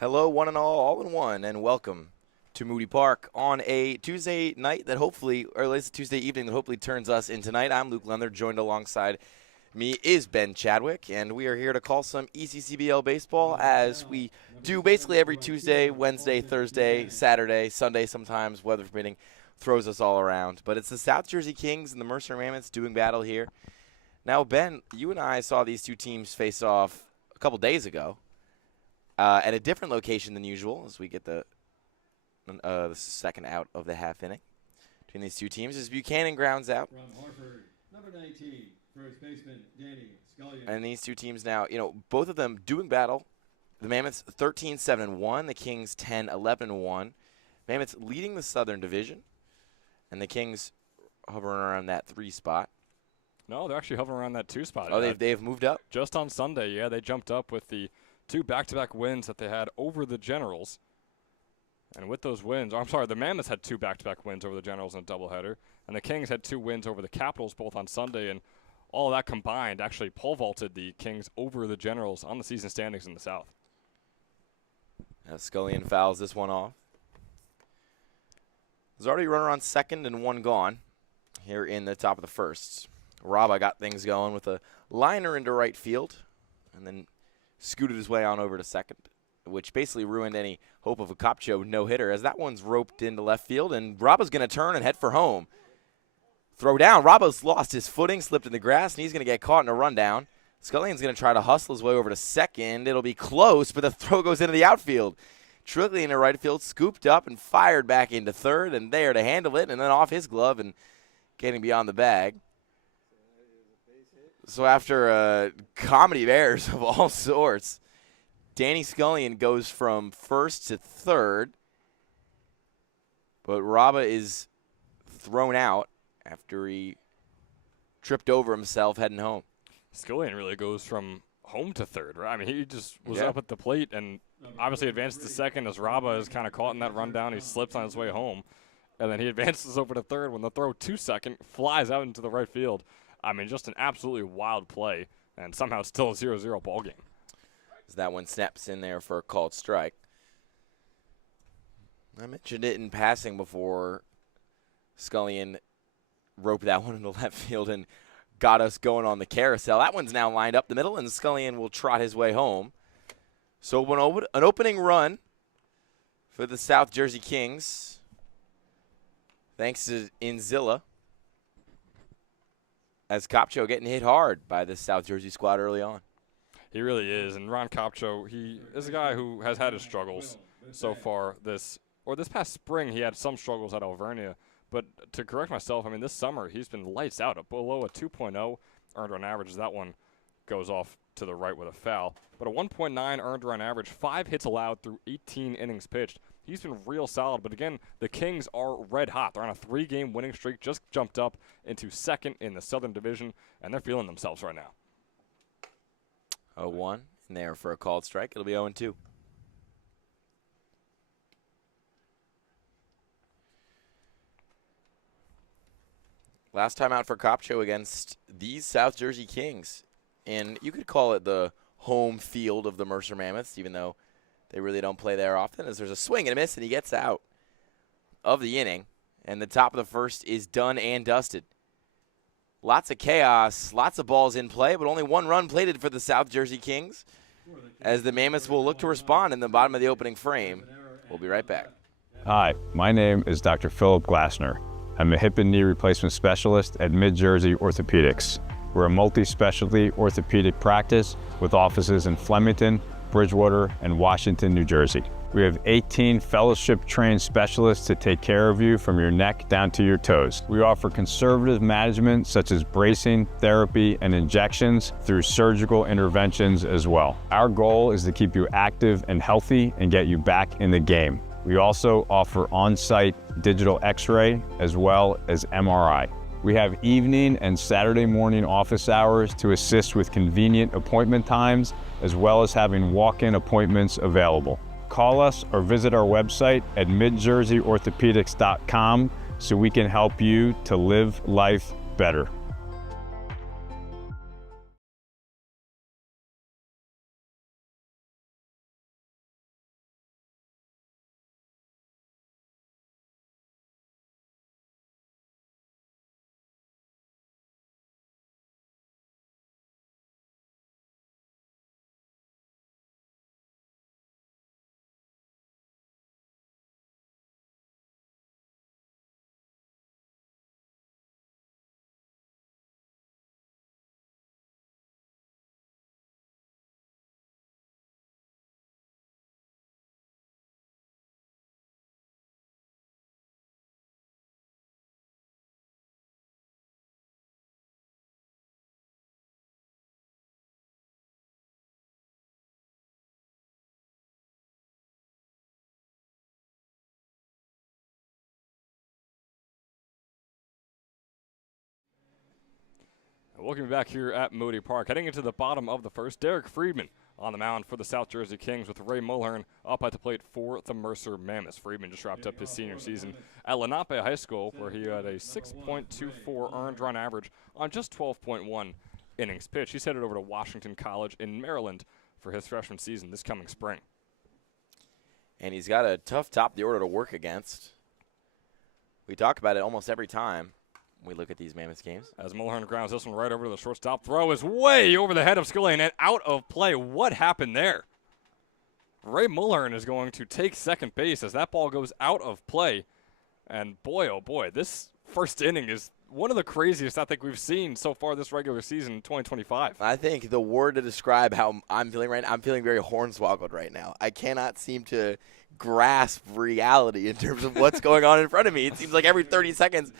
Hello, one and all in one, and welcome to Moody Park on a Tuesday night that hopefully, or at least a Tuesday evening that hopefully turns us into night. I'm Luke Leonard, joined alongside me is Ben Chadwick, and we are here to call some ECCBL baseball as we do basically every Tuesday, Wednesday, Thursday, Saturday, Sunday sometimes, weather permitting, throws us all around. But it's the South Jersey Kings and the Mercer Mammoths doing battle here. Now, Ben, you and I saw these two teams face off a couple days ago. At a different location than usual, as we get the second out of the half inning between these two teams, as Buchanan grounds out. From Hartford, number 19, first baseman Danny Scullion. And these two teams now, both of them doing battle. The Mammoths 13-7-1, the Kings 10-11-1. Mammoths leading the Southern Division, and the Kings hovering around that 3 spot. No, they're actually hovering around that 2 spot. Oh, they've moved up? Just on Sunday, yeah, they jumped up with the 2 back-to-back wins that they had over the Generals. And with those wins, the Mammoths had 2 back-to-back wins over the Generals in a doubleheader, and the Kings had 2 wins over the Capitals both on Sunday, and all of that combined actually pole vaulted the Kings over the Generals on the season standings in the South. Scullion fouls this one off. There's already a runner on second and 1 gone here in the top of the first. Rabba got things going with a liner into right field, and then scooted his way on over to second, which basically ruined any hope of a Kopcho no-hitter, as that one's roped into left field, and Rabba's going to turn and head for home. Throw down. Rabba's lost his footing, slipped in the grass, and he's going to get caught in a rundown. Scullion's going to try to hustle his way over to second. It'll be close, but the throw goes into the outfield. Trickling into right field, scooped up and fired back into third, and there to handle it, and then off his glove and getting beyond the bag. So after comedy of errors of all sorts, Danny Scullion goes from first to third, but Rabba is thrown out after he tripped over himself heading home. Scullion really goes from home to third, right? I mean, he just was up at the plate and obviously advanced to second as Rabba is kind of caught in that rundown. He slips on his way home, and then he advances over to third when the throw to second flies out into the right field. I mean, just an absolutely wild play, and somehow it's still a 0-0 ball game. As that one snaps in there for a called strike. I mentioned it in passing before. Scullion roped that one into left field and got us going on the carousel. That one's now lined up the middle, and Scullion will trot his way home. So an opening run for the South Jersey Kings, thanks to Inzilla. As Kopcho getting hit hard by the South Jersey squad early on. He really is, and Ron Kopcho, he is a guy who has had his struggles so far this past spring. He had some struggles at Alvernia, but to correct myself, I mean, this summer he's been lights out, below a 2.0 earned run average. That one goes off to the right with a foul, but a 1.9 earned run average, 5 hits allowed through 18 innings pitched. He's been real solid, but again, the Kings are red hot. They're on a 3-game winning streak, just jumped up into second in the Southern Division, and they're feeling themselves right now. 0-1 in there for a called strike. It'll be 0-2. Last time out for Kopcho against these South Jersey Kings. And you could call it the home field of the Mercer Mammoths, even though they really don't play there often, as there's a swing and a miss, and he gets out of the inning. And the top of the first is done and dusted. Lots of chaos, lots of balls in play, but only 1 run plated for the South Jersey Kings, as the Mammoths will look to respond in the bottom of the opening frame. We'll be right back. Hi, my name is Dr. Philip Glassner. I'm a hip and knee replacement specialist at Mid-Jersey Orthopedics. We're a multi-specialty orthopedic practice with offices in Flemington, Bridgewater, and Washington, New Jersey. We have 18 fellowship-trained specialists to take care of you from your neck down to your toes. We offer conservative management such as bracing, therapy, and injections through surgical interventions as well. Our goal is to keep you active and healthy and get you back in the game. We also offer on-site digital x-ray as well as MRI. We have evening and Saturday morning office hours to assist with convenient appointment times, as well as having walk-in appointments available. Call us or visit our website at midjerseyorthopedics.com so we can help you to live life better. Welcome back here at Moody Park. Heading into the bottom of the first, Derek Friedman on the mound for the South Jersey Kings with Ray Mulhern up at the plate for the Mercer Mammoths. Friedman just wrapped up his senior season at Lenape High School, where he had a 6.24 earned run average on just 12.1 innings pitched. He's headed over to Washington College in Maryland for his freshman season this coming spring. And he's got a tough top of the order to work against. We talk about it almost every time we look at these Mammoths games. As Mulhern grounds this one right over to the shortstop. Throw is way over the head of Scully and out of play. What happened there? Ray Mulhern is going to take second base as that ball goes out of play. And boy, oh boy, this first inning is one of the craziest I think we've seen so far this regular season in 2025. I think the word to describe how I'm feeling right now, I'm feeling very hornswoggled right now. I cannot seem to grasp reality in terms of what's going on in front of me. It seems like every 30 seconds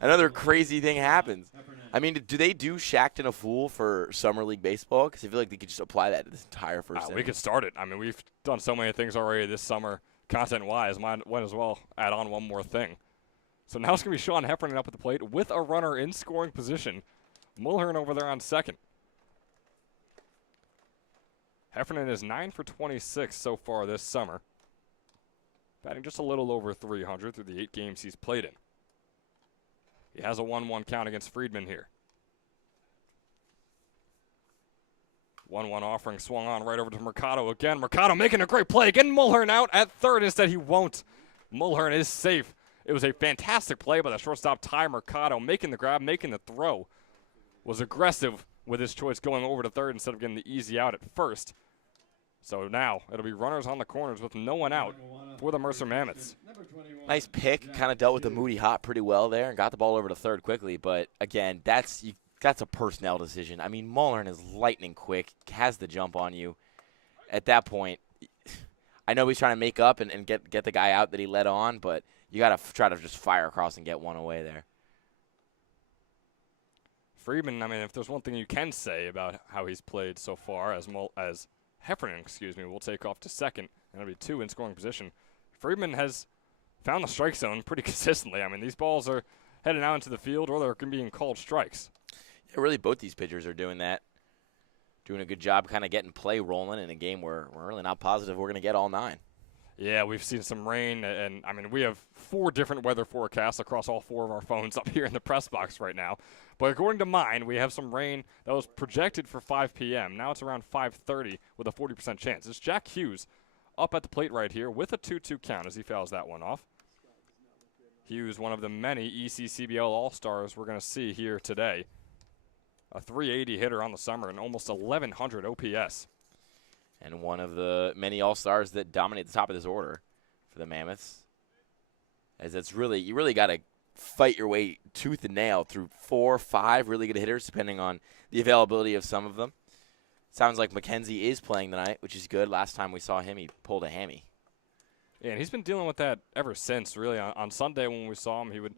another crazy thing happens. I mean, do they do Shacked and a Fool for Summer League Baseball? Because I feel like they could just apply that to this entire first inning. We could start it. I mean, we've done so many things already this summer, content-wise. Might as well add on one more thing. So now it's going to be Sean Heffernan up at the plate with a runner in scoring position. Mulhern over there on second. Heffernan is 9 for 26 so far this summer, batting just a little over 300 through the 8 games he's played in. He has a 1-1 count against Friedman here. 1-1 offering swung on right over to Mercado again. Mercado making a great play, getting Mulhern out at third. Instead, he won't. Mulhern is safe. It was a fantastic play by the shortstop, Ty Mercado, making the grab, making the throw. Was aggressive with his choice going over to third instead of getting the easy out at first. So now it'll be runners on the corners with no one out for the Mercer Mammoths. Nice pick, kind of dealt with the Moody Hot pretty well there and got the ball over to third quickly. But, again, that's a personnel decision. I mean, Mulhern is lightning quick, has the jump on you. At that point, I know he's trying to make up and get the guy out that he led on, but you got to try to just fire across and get one away there. Friedman, I mean, if there's one thing you can say about how he's played so far, as Heffernan, will take off to second, and it'll be 2 in scoring position. Friedman has found the strike zone pretty consistently. I mean, these balls are heading out into the field or they're being called strikes. Yeah, really both these pitchers are doing that. Doing a good job kind of getting play rolling in a game where we're really not positive we're going to get all 9. Yeah, we've seen some rain, and I mean, we have 4 different weather forecasts across all 4 of our phones up here in the press box right now. But according to mine, we have some rain that was projected for 5 p.m. Now it's around 5:30 with a 40% chance. It's Jack Hughes up at the plate right here with a 2-2 count as he fouls that one off. Hughes, one of the many ECCBL All-Stars we're going to see here today. A 380 hitter on the summer and almost 1,100 OPS. And one of the many All-Stars that dominate the top of this order for the Mammoths. As it's you really got to fight your way tooth and nail through 4 or 5 really good hitters, depending on the availability of some of them. Sounds like McKenzie is playing tonight, which is good. Last time we saw him, he pulled a hammy. Yeah, and he's been dealing with that ever since, really. On Sunday when we saw him, he would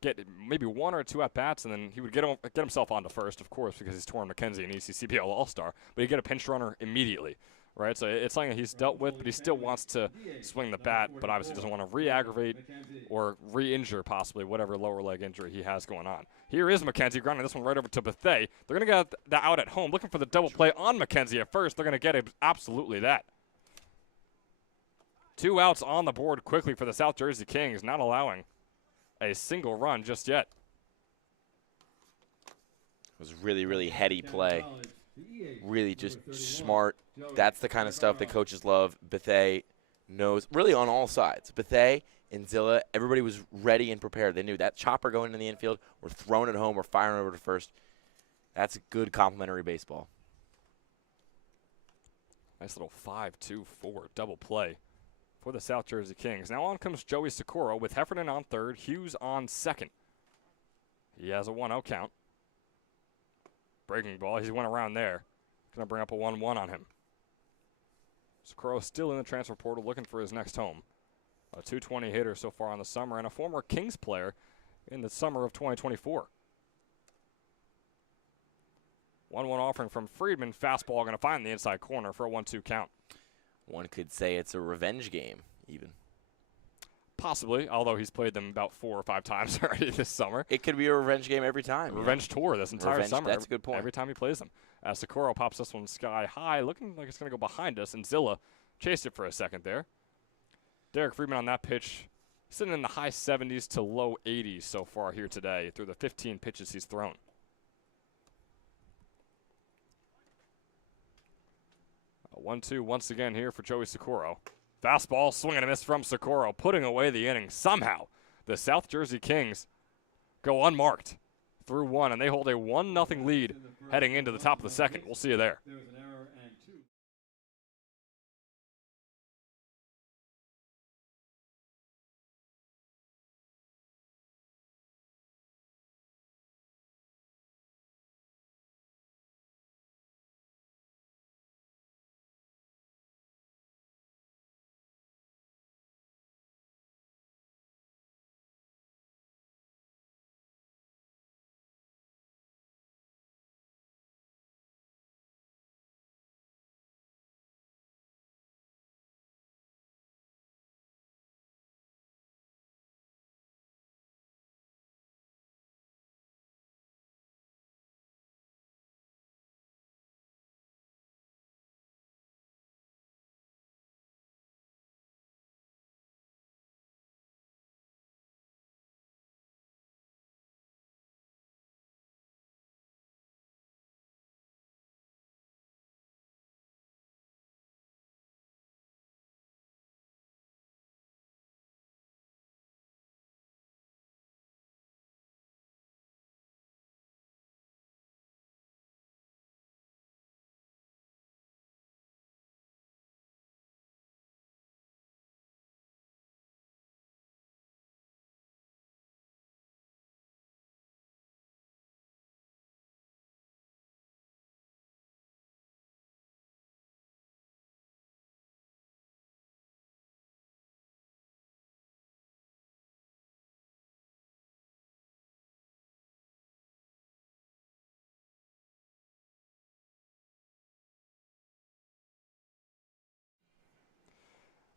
get maybe 1 or 2 at-bats, and then he would get himself onto first, of course, because he's Torrin McKenzie, an ECCBL All-Star. But he'd get a pinch runner immediately, right? So it's something that he's dealt with, but he still wants to swing the bat, but obviously doesn't want to re-aggravate or re-injure possibly whatever lower leg injury he has going on. Here is McKenzie grounding this one right over to Bethea. They're going to get the out at home, looking for the double play on McKenzie at first. They're going to get absolutely that. 2 outs on the board quickly for the South Jersey Kings, not allowing a single run just yet. It was really, really heady play. Really just smart. That's the kind of stuff that coaches love. Bethea knows, really on all sides. Bethea and Zilla, everybody was ready and prepared. They knew that chopper going into the infield, we're throwing it home, we're firing over to first. That's good complimentary baseball. Nice little 5-2-4 double play for the South Jersey Kings. Now on comes Joey Sikora with Heffernan on third, Hughes on second. He has a 1-0 count. Breaking ball, he went around there. Going to bring up a 1-1 on him. Sikora still in the transfer portal looking for his next home. A .220 hitter so far on the summer and a former Kings player in the summer of 2024. 1-1 offering from Friedman. Fastball going to find the inside corner for a 1-2 count. One could say it's a revenge game, even. Possibly, although he's played them about 4 or 5 times already this summer. It could be a revenge game every time. Revenge tour this entire summer. That's a good point. Every time he plays them. As Socorro pops this one sky high, looking like it's going to go behind us, and Zilla chased it for a second there. Derek Friedman on that pitch, sitting in the high 70s to low 80s so far here today through the 15 pitches he's thrown. A 1-2 once again here for Joey Socorro. Fastball, swing and a miss from Socorro, putting away the inning. Somehow, the South Jersey Kings go unmarked through 1, and they hold a 1-0 lead heading into the top of the second. We'll see you there. There was an error and 2.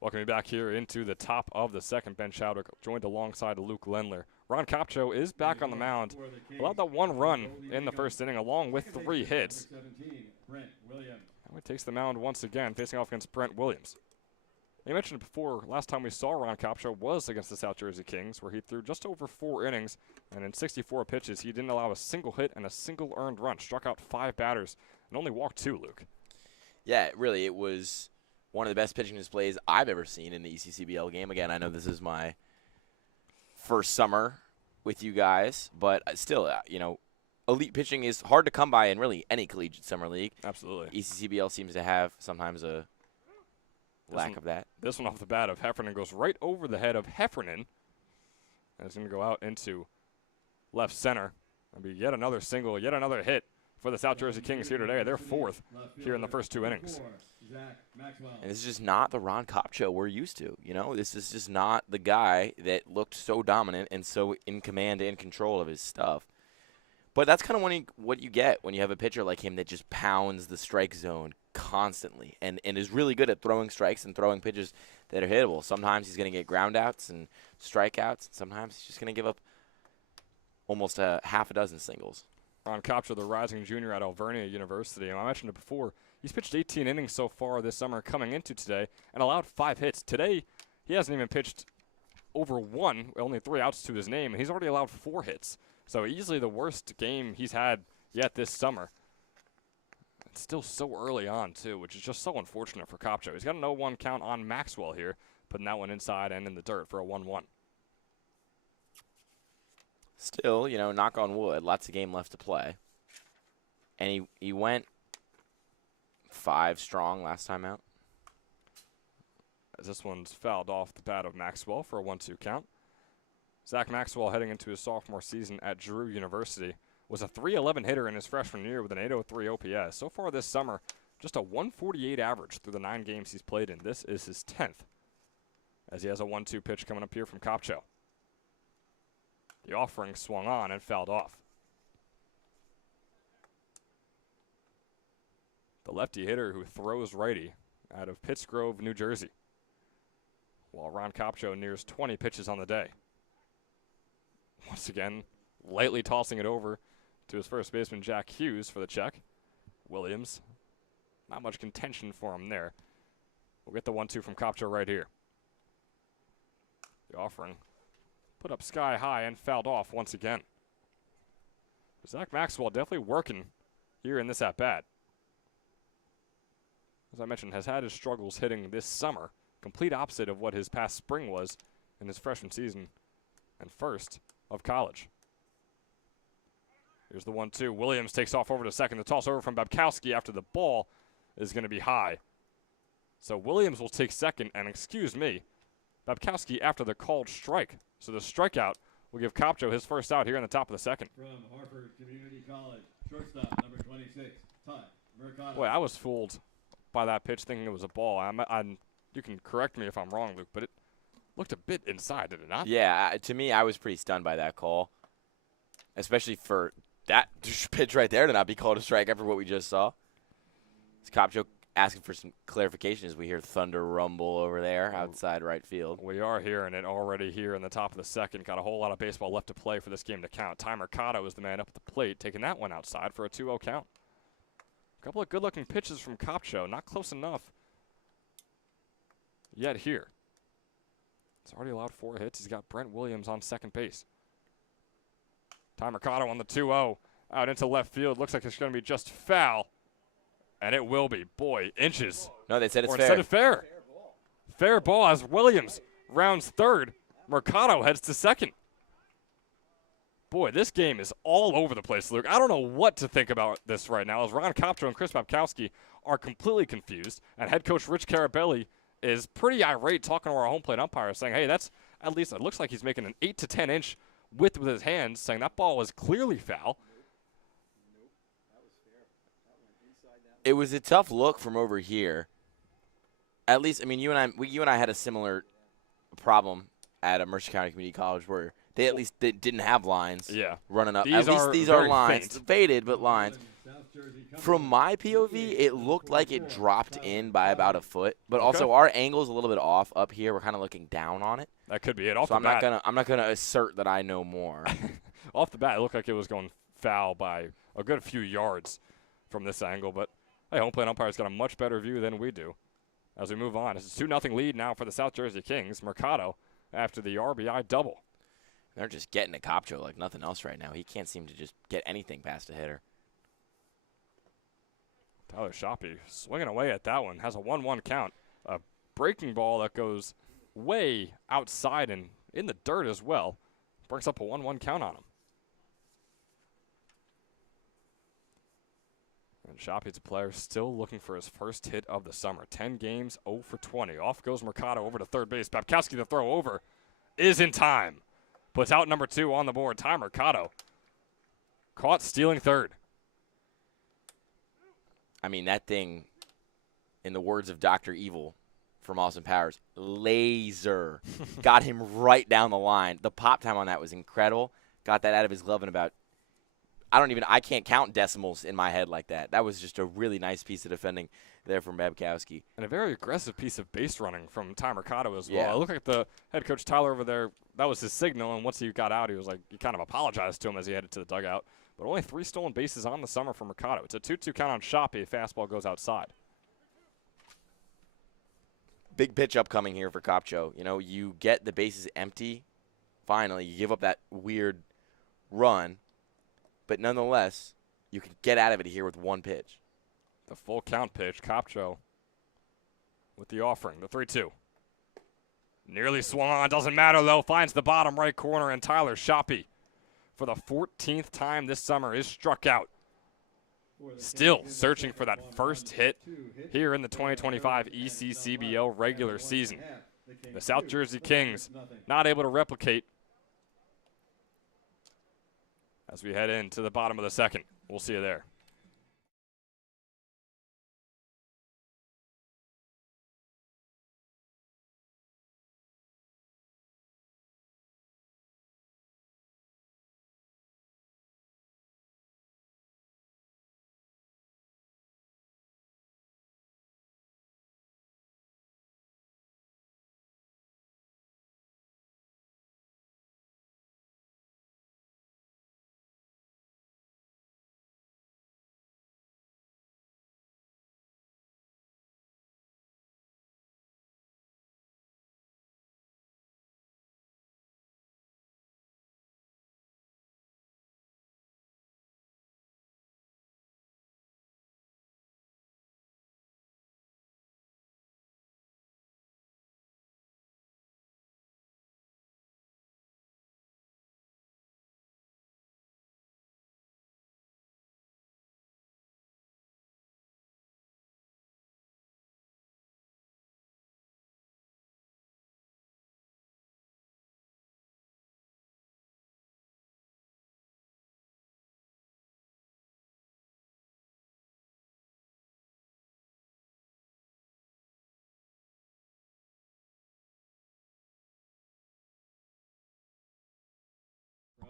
Welcome you back here into the top of the second. Ben Chadwick joined alongside Luke Lendler. Ron Kopcho is back on the mound. Allowed that 1 run in the first inning along with 3 hits. Now he takes the mound once again, facing off against Brent Williams. You mentioned before, last time we saw Ron Kopcho was against the South Jersey Kings, where he threw just over 4 innings, and in 64 pitches, he didn't allow a single hit and a single earned run. Struck out 5 batters and only walked 2, Luke. Yeah, really, it was one of the best pitching displays I've ever seen in the ECCBL game. Again, I know this is my first summer with you guys, but still, elite pitching is hard to come by in really any collegiate summer league. Absolutely. ECCBL seems to have sometimes a lack of that. This one off the bat of Heffernan goes right over the head of Heffernan. And it's going to go out into left center. It'll be yet another single, yet another hit for the South Jersey Kings here today. They're 4th here in the first 2 innings. And this is just not the Ron Kopcho we're used to. This is just not the guy that looked so dominant and so in command and control of his stuff. But that's kind of what you get when you have a pitcher like him that just pounds the strike zone constantly and is really good at throwing strikes and throwing pitches that are hittable. Sometimes he's going to get ground outs and strikeouts. Sometimes he's just going to give up almost a half a dozen singles. Ron Kopcho, the rising junior at Alvernia University. And I mentioned it before. He's pitched 18 innings so far this summer coming into today and allowed 5 hits. Today, he hasn't even pitched over 1, only 3 outs to his name, and he's already allowed 4 hits. So easily the worst game he's had yet this summer. It's still so early on, too, which is just so unfortunate for Kopcho. He's got an 0-1 count on Maxwell here, putting that one inside and in the dirt for a 1-1. Still, knock on wood, lots of game left to play. And he went 5 strong last time out. As this one's fouled off the bat of Maxwell for a 1-2 count. Zach Maxwell, heading into his sophomore season at Drew University, was a .311 hitter in his freshman year with an .803 OPS. So far this summer, just a .148 average through the 9 games he's played in. This is his 10th, as he has a 1-2 pitch coming up here from Kopcho. The offering swung on and fouled off. The lefty hitter who throws righty out of Pittsgrove, New Jersey. while Ron Kopcho nears 20 pitches on the day. Once again, lightly tossing it over to his first baseman, Jack Hughes, for the check. Williams, not much contention for him there. We'll get the 1-2 from Kopcho right here. The offering put up sky high and fouled off once again. Zach Maxwell definitely working here in this at-bat. As I mentioned, has had his struggles hitting this summer. Complete opposite of what his past spring was in his freshman season and first of college. Here's the 1-2. Williams takes off over to second. The toss over from Babkowski after the ball is going to be high. So Williams will take second, and excuse me, Babkowski after the called strike. So the strikeout will give Kopcho his first out here in the top of the second. From Harvard Community College, shortstop number 26, Todd Mercado. Boy, I was fooled by that pitch thinking it was a ball. You can correct me if I'm wrong, Luke, but it looked a bit inside, did it not? Yeah, to me, I was pretty stunned by that call, especially for that pitch right there to not be called a strike after what we just saw. Is Kopcho asking for some clarification as we hear thunder rumble over there outside right field? We are hearing it already here in the top of the second. Got a whole lot of baseball left to play for this game to count. Ty Mercado is the man up at the plate, taking that one outside for a 2-0 count. A couple of good-looking pitches from Kopcho, not close enough yet here. He's already allowed 4 hits. He's got Brent Williams on second base. Ty Mercado on the 2-0, out into left field. Looks like it's going to be just foul, and it will be. Boy, inches. No, they said it's Or fair. instead of fair. Fair ball as Williams rounds third. Mercado heads to second. Boy, this game is all over the place, Luke. I don't know what to think about this right now as Ron Kopcho and Chris Babkowski are completely confused, and head coach Rich Carabelli is pretty irate talking to our home plate umpire saying, hey, that's at least, it looks like he's making an 8 to 10 inch width with his hands, saying that ball was clearly foul. It was a tough look from over here. At least, I mean, you and I had a similar problem at a Mercer County Community College where they at least didn't have lines running up. At least these are lines. Faded, but lines. From my POV, it looked like it dropped in by about a foot, but also our angle's a little bit off up here. We're kind of looking down on it. That could be it. Off so the I'm not gonna assert that I know more. Off the bat, it looked like it was going foul by a good few yards from this angle, but hey, home plate umpire's got a much better view than we do. As we move on, it's a 2-0 lead now for the South Jersey Kings. Mercado after the RBI double. They're just getting to Kopcho like nothing else right now. He can't seem to just get anything past a hitter. Tyler Shoppy swinging away at that one. Has a 1-1 count. A breaking ball that goes way outside and in the dirt as well. Brings up a 1-1 count on him. And Shoppy's a player still looking for his first hit of the summer. 10 games, 0 for 20. Off goes Mercado over to third base. Babkowski, the throw over, is in time. Puts out number 2 on the board. Ty Mercado caught stealing third. I mean, that thing, in the words of Dr. Evil from Austin Powers, laser. Got him right down the line. The pop time on that was incredible. Got that out of his glove in about, I can't count decimals in my head like that. That was just a really nice piece of defending there from Babkowski. And a very aggressive piece of base running from Ty Mercado as well. Yeah. It looked like the head coach Tyler over there, that was his signal, and once he got out, he kind of apologized to him as he headed to the dugout. But only 3 stolen bases on the summer for Mercado. It's a 2-2 count on Shoppy. Fastball goes outside. Big pitch upcoming here for Kopcho. You know, you get the bases empty. Finally, you give up that weird run. But nonetheless, you can get out of it here with 1 pitch. The full count pitch. Kopcho with the offering. The 3-2. Nearly swung on. Doesn't matter, though. Finds the bottom right corner, and Tyler Shoppy, for the 14th time this summer, is struck out. Still searching for that first hit here in the 2025 ECCBL regular season. The South Jersey Kings not able to replicate as we head into the bottom of the second. We'll see you there.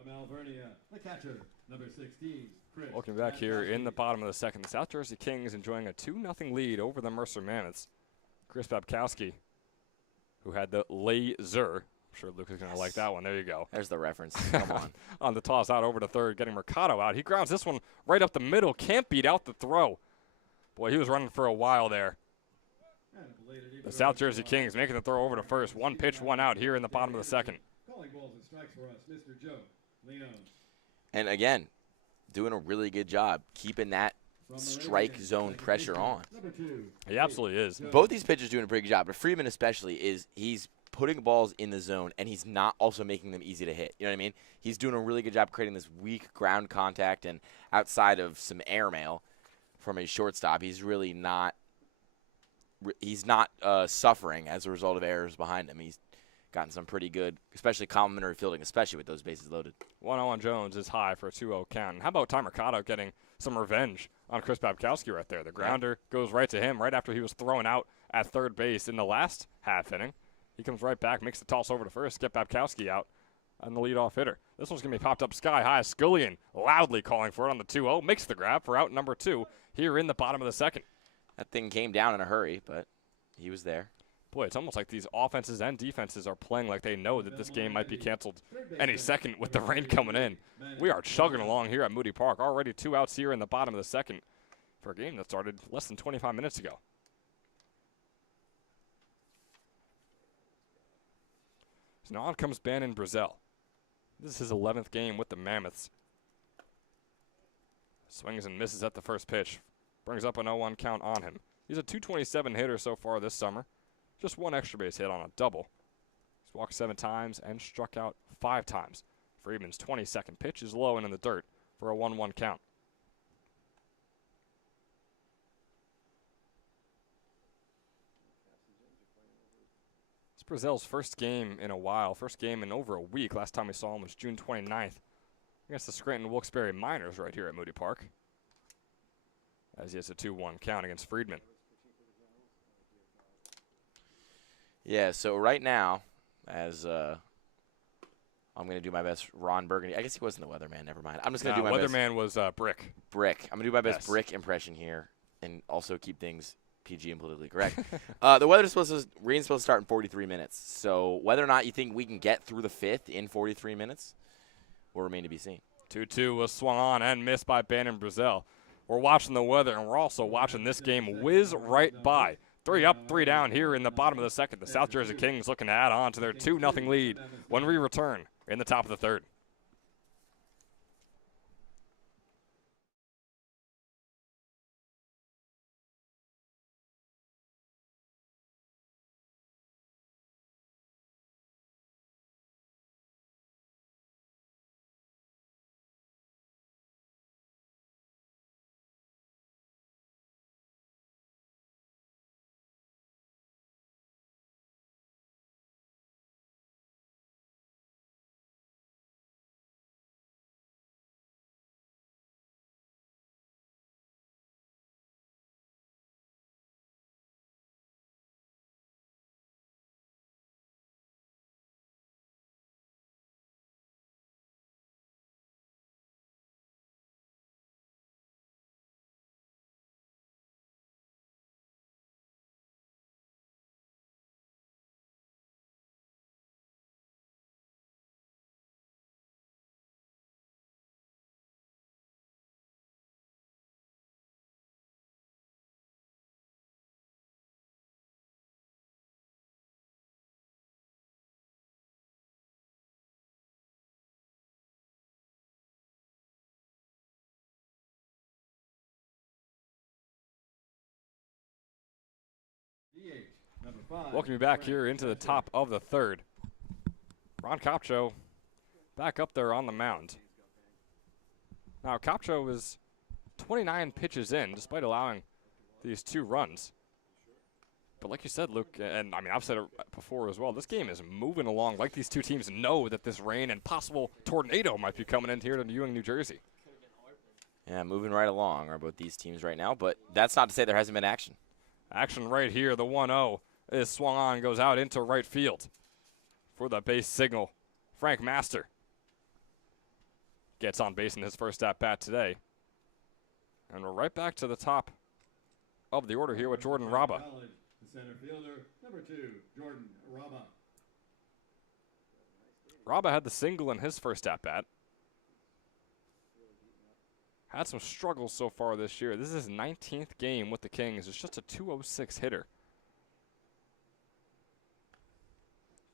From Alvernia, the catcher, number 16, Chris. Welcome back here in the Babkowski. bottom of the second. The South Jersey Kings enjoying a 2-0 lead over the Mercer Mammoths. Chris Babkowski, who had the laser. I'm sure Luke is going to like that one. There you go. There's the reference. Come on. On the toss out over to third, getting Mercado out. He grounds this one right up the middle. Can't beat out the throw. Boy, he was running for a while there. And a belated The equal South run Jersey for Kings making the throw over to first. One pitch, one out here in the bottom of the second. Calling balls and strikes for us, Mr. Joe Leone. And again, doing a really good job keeping that From strike Meridian, zone second pressure baseman, on. Number 2. He absolutely is. Both these pitchers doing a pretty good job, but Friedman especially he's putting balls in the zone, and he's not also making them easy to hit. You know what I mean? He's doing a really good job creating this weak ground contact, and outside of some airmail from a shortstop, he's really not suffering as a result of errors behind him. He's gotten some pretty good, especially complimentary fielding, especially with those bases loaded. 1-0 on Jones is high for a 2-0 count. And how about Ty Mercado getting some revenge on Chris Babkowski right there? The grounder goes right to him right after he was thrown out at third base in the last half inning. He comes right back, makes the toss over to first, get Babkowski out and the leadoff hitter. This one's going to be popped up sky high. Scullion loudly calling for it on the 2-0. Makes the grab for out number 2 here in the bottom of the second. That thing came down in a hurry, but he was there. Boy, it's almost like these offenses and defenses are playing like they know that this game might be canceled any second with the rain coming in. We are chugging along here at Moody Park. Already 2 outs here in the bottom of the second for a game that started less than 25 minutes ago. So now on comes Bannon Brazel. This is his 11th game with the Mammoths. Swings and misses at the first pitch. Brings up an 0-1 count on him. He's a .227 hitter so far this summer. Just 1 extra base hit on a double. He's walked 7 times and struck out 5 times. Friedman's 22nd pitch is low and in the dirt for a 1-1 count. It's Brazel's first game in a while, first game in over a week. Last time we saw him was June 29th against the Scranton Wilkes-Barre Miners right here at Moody Park, as he has a 2-1 count against Friedman. Yeah, so right now, as I'm going to do my best Ron Burgundy. I guess he wasn't the weatherman. Never mind. I'm just going to do my best. Weatherman was Brick. Brick. I'm going to do my best Yes. Brick impression here and also keep things PG and politically correct. The rain's supposed to start in 43 minutes. So whether or not you think we can get through the 5th in 43 minutes will remain to be seen. 2-2 was swung on and missed by Bannon Brazel. We're watching the weather, and we're also watching this game whiz right by. 3 up, 3 down here in the bottom of the second. The South Jersey Kings looking to add on to their 2-0 lead when we return in the top of the third. Number 5. Welcome you back here into the top of the third. Ron Copcho back up there on the mound. Now, Copcho is 29 pitches in, despite allowing these 2 runs. But like you said, Luke, and I mean, I've said it before as well, this game is moving along like these 2 teams know that this rain and possible tornado might be coming in here to Ewing, New Jersey. Yeah, moving right along are both these teams right now, but that's not to say there hasn't been action. Action right here. The 1-0 is swung on, goes out into right field for the base signal. Frank Master gets on base in his first at-bat today. And we're right back to the top of the order here with Jordan Raba. The center fielder, number 2, Jordan Raba. Raba had the single in his first at-bat. Had some struggles so far this year. This is his 19th game with the Kings. It's just a .206 hitter.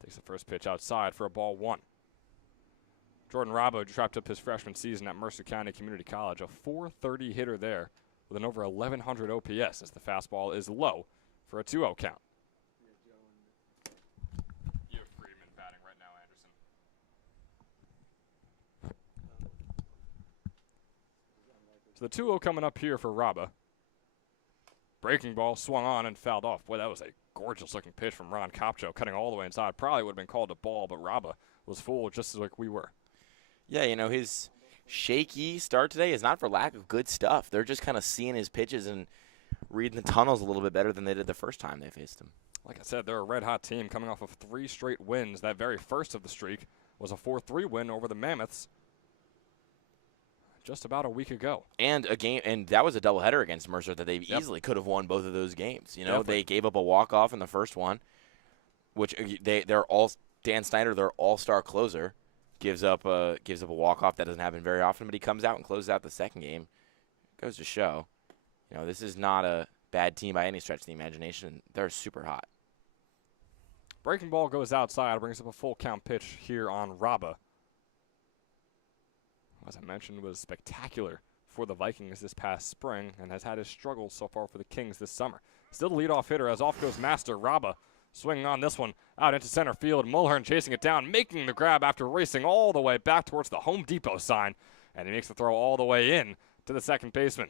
Takes the first pitch outside for a ball 1. Jordan Raba wrapped up his freshman season at Mercer County Community College, a .430 hitter there with an over 1,100 OPS as the fastball is low for a 2-0 count. You have Freeman batting right now, Anderson. So the 2-0 coming up here for Raba. Breaking ball swung on and fouled off. Boy, that was a gorgeous looking pitch from Ron Kopcho, cutting all the way inside. Probably would have been called a ball, but Raba was fooled just as like we were. Yeah, you know, his shaky start today is not for lack of good stuff. They're just kind of seeing his pitches and reading the tunnels a little bit better than they did the first time they faced him. Like I said, they're a red-hot team coming off of 3 straight wins. That very first of the streak was a 4-3 win over the Mammoths just about a week ago. And that was a doubleheader against Mercer that they easily could have won both of those games. You know, Definitely. They gave up a walk-off in the first one, which Dan Snyder, their all-star closer, gives up a walk-off that doesn't happen very often, but he comes out and closes out the second game. Goes to show, you know, this is not a bad team by any stretch of the imagination. They're super hot. Breaking ball goes outside, brings up a full count pitch here on Raba. As I mentioned, was spectacular for the Vikings this past spring and has had his struggles so far for the Kings this summer. Still the leadoff hitter as off goes Master. Raba swinging on this one out into center field. Mulhern chasing it down, making the grab after racing all the way back towards the Home Depot sign. And he makes the throw all the way in to the second baseman.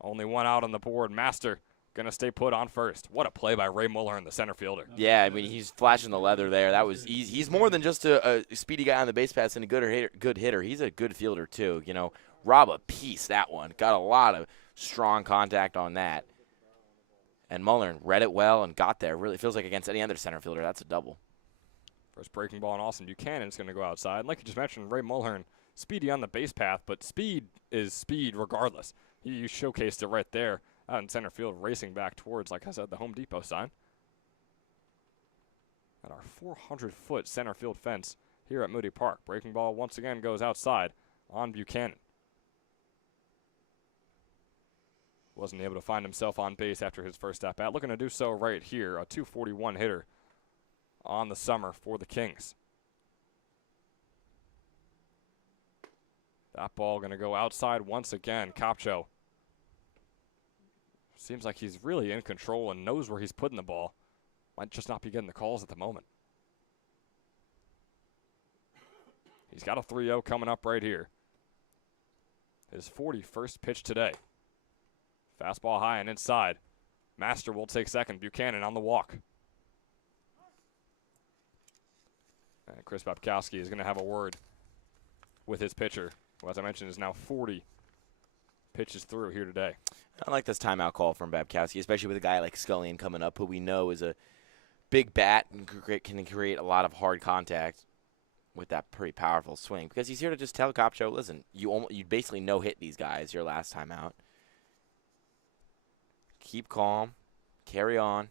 Only one out on the board. Master going to stay put on first. What a play by Ray Mulhern, the center fielder. Yeah, I mean, he's flashing the leather there. That was easy. He's more than just a speedy guy on the base paths and a good hitter. He's a good fielder, too. You know, Raba pieced that one. Got a lot of strong contact on that. And Mulhern read it well and got there. Really feels like against any other center fielder, that's a double. First breaking ball, and Austin Buchanan is going to go outside. Like you just mentioned, Ray Mulhern, speedy on the base path, but speed is speed regardless. You showcased it right there out in center field, racing back towards, like I said, the Home Depot sign. At our 400-foot center field fence here at Moody Park. Breaking ball once again goes outside on Buchanan. Wasn't able to find himself on base after his first at-bat. Looking to do so right here, a .241 hitter on the summer for the Kings. That ball going to go outside once again. Kopcho seems like he's really in control and knows where he's putting the ball. Might just not be getting the calls at the moment. He's got a 3-0 coming up right here. His 41st pitch today. Fastball high and inside. Master will take second. Buchanan on the walk. And Chris Babkowski is going to have a word with his pitcher, who, as I mentioned, is now 40 pitches through here today. I like this timeout call from Babkowski, especially with a guy like Scullion coming up, who we know is a big bat and can create a lot of hard contact with that pretty powerful swing. Because he's here to just tell Kopcho, listen, you basically no-hit these guys your last time out. Keep calm, carry on.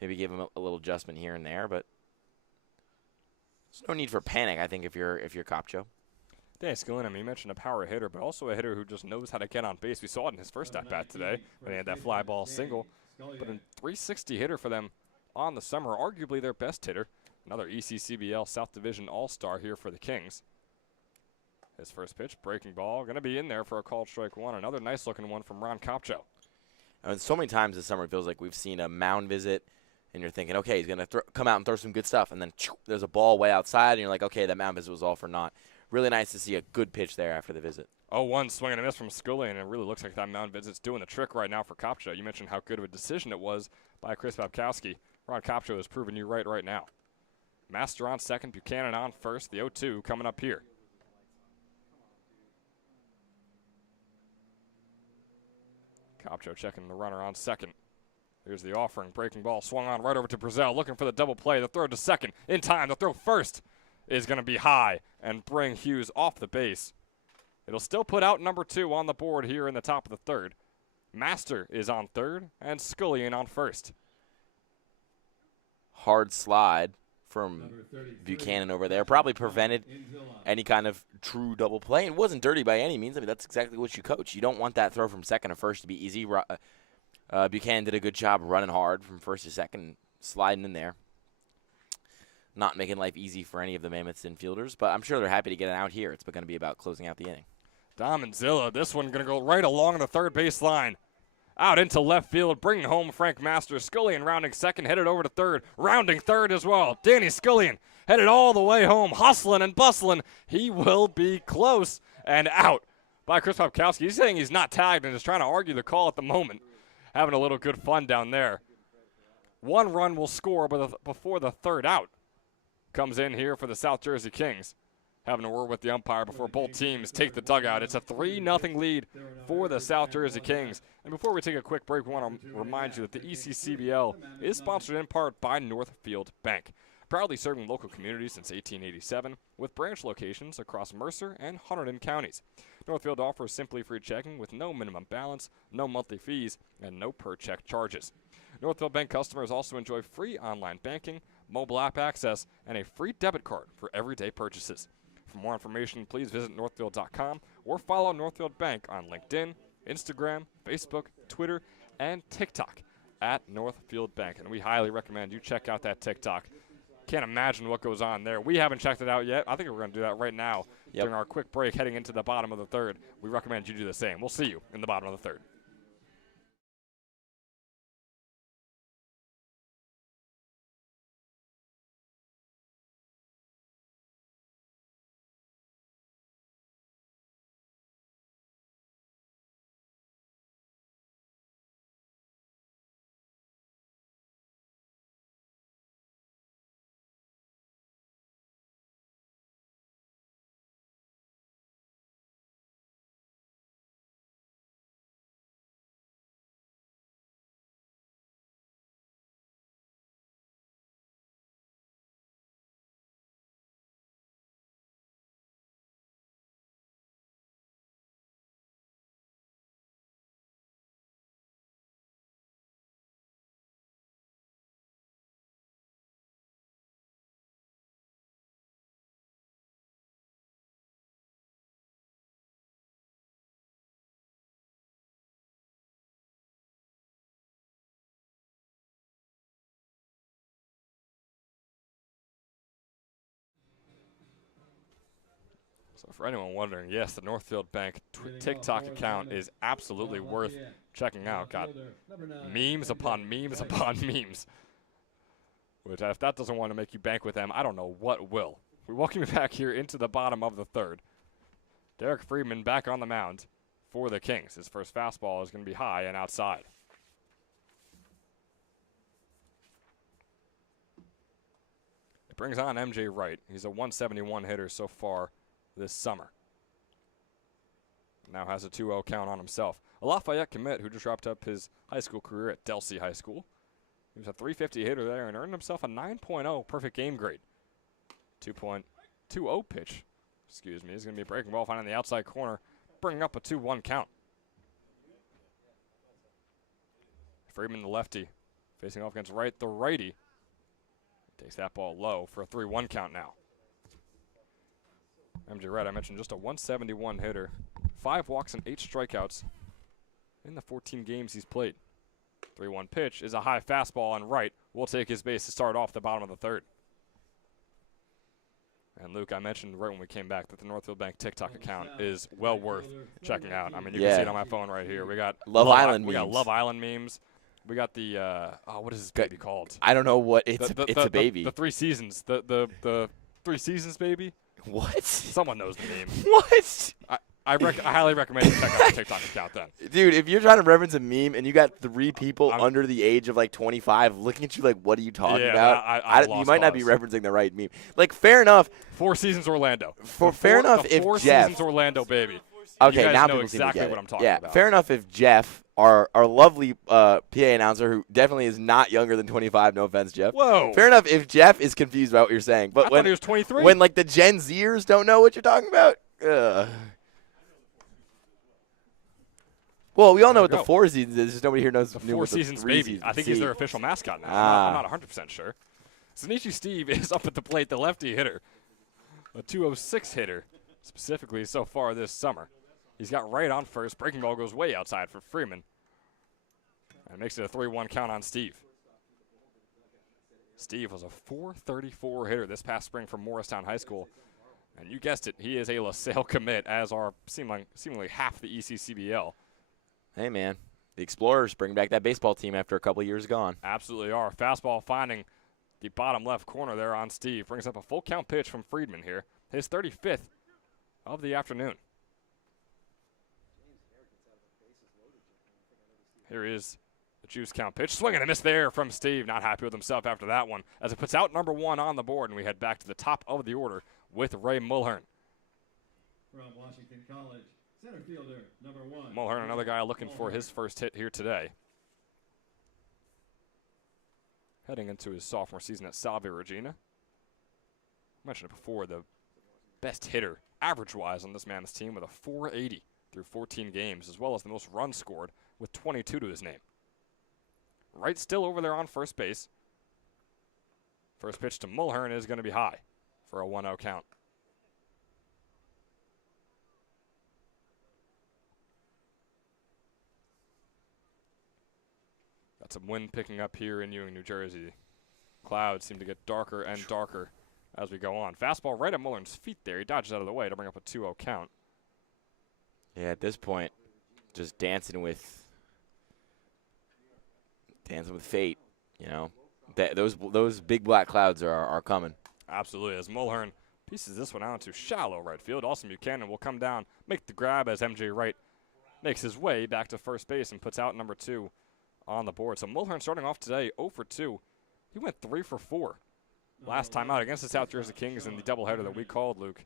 Maybe give him a little adjustment here and there, but there's no need for panic, I think, if you're Kopcho. Dan Skillin, I mean, you mentioned a power hitter, but also a hitter who just knows how to get on base. We saw it in his first at-bat today when he had that fly ball single. But a .360 hitter for them on the summer, arguably their best hitter. Another ECCBL South Division All-Star here for the Kings. His first pitch, breaking ball, going to be in there for a called strike one. Another nice-looking one from Ron Kopcho. I mean, so many times this summer it feels like we've seen a mound visit, and you're thinking, okay, he's going to come out and throw some good stuff, and then there's a ball way outside, and you're like, okay, that mound visit was all for naught. Really nice to see a good pitch there after the visit. 0-1 swing and a miss from Scully, and it really looks like that mound visit's doing the trick right now for Kopcho. You mentioned how good of a decision it was by Chris Babkowski. Ron Kopcho has proven you right now. Master on second, Buchanan on first. The 0-2 coming up here. Kopcho checking the runner on second. Here's the offering. Breaking ball swung on right over to Brazil, looking for the double play. The throw to second. In time, the throw first. is going to be high and bring Hughes off the base. It'll still put out number 2 on the board here in the top of the third. Master is on third and Scullion on first. Hard slide from Buchanan over there. Probably prevented any kind of true double play. It wasn't dirty by any means. I mean, that's exactly what you coach. You don't want that throw from second to first to be easy. Buchanan did a good job running hard from first to second, sliding in there. Not making life easy for any of the Mammoths infielders, but I'm sure they're happy to get it out here. It's going to be about closing out the inning. Dom and Zilla, this one going to go right along the third base line. Out into left field, bringing home Frank Master. Scullion rounding second, headed over to third. Rounding third as well. Danny Scullion headed all the way home, hustling and bustling. He will be close and out by Chris Popkowski. He's saying he's not tagged and is trying to argue the call at the moment. Having a little good fun down there. 1 run will score before the third out comes in here for the South Jersey Kings. Having a word with the umpire before both teams take the dugout. It's a 3-0 lead for the South Jersey Kings. And before we take a quick break, we want to remind you that the ECCBL is sponsored in part by Northfield Bank, proudly serving local communities since 1887 with branch locations across Mercer and Hunterdon counties. Northfield offers simply free checking with no minimum balance, no monthly fees, and no per-check charges. Northfield Bank customers also enjoy free online banking, mobile app access, and a free debit card for everyday purchases. For more information, please visit northfield.com or follow Northfield Bank on LinkedIn, Instagram, Facebook, Twitter, and TikTok at Northfield Bank. And we highly recommend you check out that TikTok. Can't imagine what goes on there. We haven't checked it out yet. I think we're going to do that right now during our quick break heading into the bottom of the third. We recommend you do the same. We'll see you in the bottom of the third. So for anyone wondering, yes, the Northfield Bank TikTok account is absolutely worth checking out. Got memes upon memes upon memes. Which, if that doesn't want to make you bank with them, I don't know what will. We welcome you back here into the bottom of the third. Derek Friedman back on the mound for the Kings. His first fastball is going to be high and outside. It brings on MJ Wright. He's a 171 hitter so far this summer. Now has a 2-0 count on himself. A Lafayette commit who just wrapped up his high school career at Delsey High School. He was a 350 hitter there and earned himself a 9.0 perfect game grade. 2.20 pitch. Excuse me. He's going to be breaking ball finding the outside corner, bringing up a 2-1 count. Friedman, the lefty, facing off against Wright, the righty. Takes that ball low for a 3-1 count now. MJ Wright, I mentioned, just a 171 hitter. 5 walks and 8 strikeouts in the 14 games he's played. 3-1 pitch is a high fastball, and Wright will take his base to start off the bottom of the third. And Luke, I mentioned right when we came back that the Northfield Bank TikTok account is well worth checking out. I mean, you can see it on my phone right here. We got Love Island memes. We got Love Island memes. We got the what is this baby called? I don't know what it's a baby. The 3 seasons. The 3 seasons baby. What? Someone knows the meme. What? I highly recommend you check out the TikTok account then. Dude, if you're trying to reference a meme and you got 3 people under the age of like 25 looking at you like, what are you talking about? You might not be referencing the right meme. Like, fair enough. 4 Seasons Orlando. Fair enough if 4 Jeff. Seasons Orlando, baby. Okay, you guys now know people exactly seem to get what it. I'm talking about. Fair enough if Jeff our lovely PA announcer, who definitely is not younger than 25. No offense, Jeff. Whoa. Fair enough if Jeff is confused about what you're saying, but I thought he was 23. when like the Gen Zers don't know what you're talking about. Well, we all know what the go. Four Seasons is. Just nobody here knows The knew Four what the Seasons Three baby. Seasons I think he's their official mascot now. I'm not 100% sure. Znichi Steve is up at the plate, the lefty hitter. A 206 hitter, specifically so far this summer. He's got right on first. Breaking ball goes way outside for Freeman. And makes it a 3-1 count on Steve. Steve was a .434 hitter this past spring from Morristown High School. And you guessed it, he is a LaSalle commit, as are seemingly half the ECCBL. Hey, man. The Explorers bring back that baseball team after a couple of years gone. Absolutely are. Fastball finding the bottom left corner there on Steve. Brings up a full count pitch from Friedman here. His 35th of the afternoon. Here is the juice count pitch. Swing and a miss there from Steve. Not happy with himself after that one, as it puts out number 1 on the board, and we head back to the top of the order with Ray Mulhern. From Washington College, center fielder, number 1. Mulhern, another guy looking for his first hit here today. Heading into his sophomore season at Salve Regina. I mentioned it before, the best hitter, average-wise, on this Mammoths team with a .480 through 14 games, as well as the most runs scored with 22 to his name. Wright still over there on first base. First pitch to Mulhern is going to be high for a 1-0 count. Got some wind picking up here in Ewing, New Jersey. Clouds seem to get darker and darker as we go on. Fastball right at Mulhern's feet there. He dodges out of the way to bring up a 2-0 count. Yeah, at this point, just dancing with fate, you know. Those big black clouds are coming. Absolutely, as Mulhern pieces this one out into shallow right field. Austin Buchanan will come down, make the grab as MJ Wright makes his way back to first base and puts out number 2 on the board. So Mulhern starting off today 0 for 2. He went 3 for 4 last time out against the South Jersey Kings in the doubleheader that we called, Luke.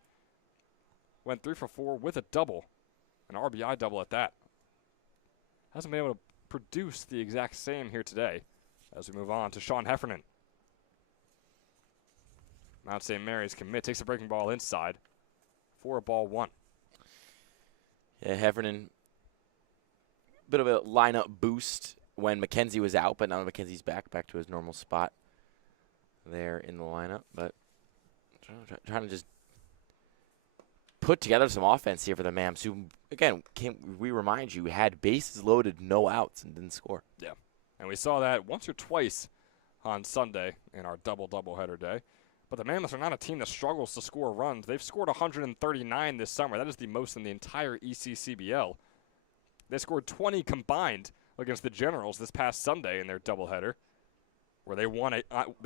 Went 3 for 4 with a double, an RBI double at that. Hasn't been able to produce the exact same here today as we move on to Sean Heffernan. Mount St. Mary's commit takes a breaking ball inside for a ball 1. Yeah, Heffernan, bit of a lineup boost when McKenzie was out, but now McKenzie's back to his normal spot there in the lineup. But trying to just put together some offense here for the Mams, who, again, we remind you, had bases loaded, no outs, and didn't score. Yeah, and we saw that once or twice on Sunday in our doubleheader day. But the Mammoths are not a team that struggles to score runs. They've scored 139 this summer. That is the most in the entire ECCBL. They scored 20 combined against the Generals this past Sunday in their doubleheader, where they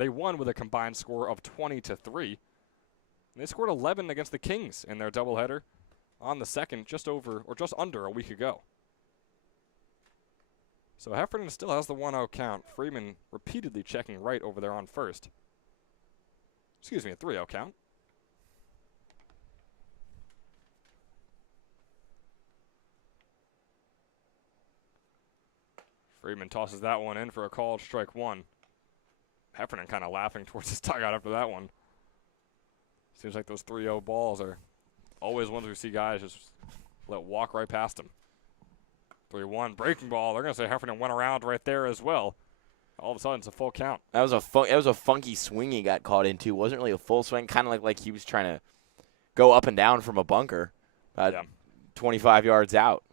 won with a combined score of 20-3. They scored 11 against the Kings in their doubleheader on the 2nd, just under a week ago. So Heffernan still has the 1-0 count. Freeman repeatedly checking right over there on first. Excuse me, a 3-0 count. Freeman tosses that one in for a called strike 1. Heffernan kind of laughing towards his dugout after that one. Seems like those 3-0 balls are always ones we see guys just let walk right past them. 3-1 breaking ball. They're going to say Heffernan went around right there as well. All of a sudden, it's a full count. That was a funky swing he got caught into. Wasn't really a full swing, kind of like he was trying to go up and down from a bunker, 25 yards out.